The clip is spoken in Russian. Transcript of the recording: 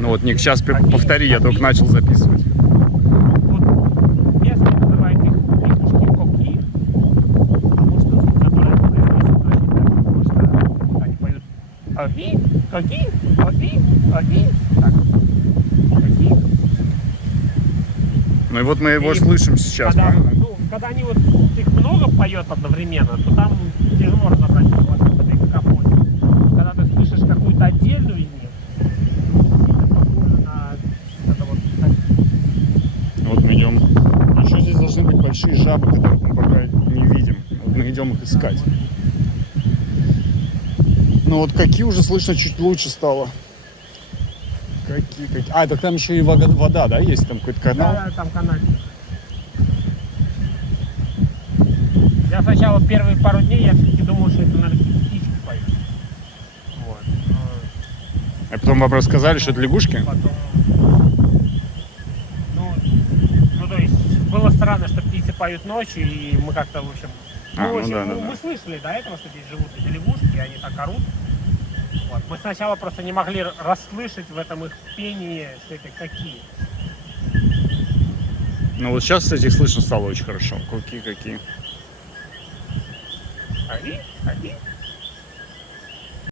Ну вот, Ник, сейчас повтори, я только начал записывать. Вот местные называют их лягушки коки, потому что звук, который они произносят, очень так похож на... Вот они поют коки, коки, коки, коки. Так. Коки. Ну и вот мы его И слышим сейчас, когда, правильно? ну, когда они вот их много поет одновременно, то там тяжело разобрать вот в этой какофонии. Когда ты слышишь какую-то отдельную из них, сильно похоже на это вот. Вот мы идем. Еще здесь должны быть большие жабы, которых мы пока не видим. Вот мы идем их искать. Ну вот какие уже слышно чуть лучше стало. Какие. А, так там еще и вода, да, есть? Там какой-то канал? Да, там канал. Я сначала первые пару дней я все-таки думал, что это, наверное, птички поют. Вот. А потом вам рассказали, что это лягушки? Потом... Ну, то есть, было странно, что птицы поют ночью, и мы как-то, в общем... Ну в общем, да. мы слышали до этого, что здесь живут эти лягушки, и они так орут. Вот. Мы сначала просто не могли расслышать в этом их пении, что это какие. Ну вот сейчас, кстати, их слышно стало очень хорошо. Какие. Они?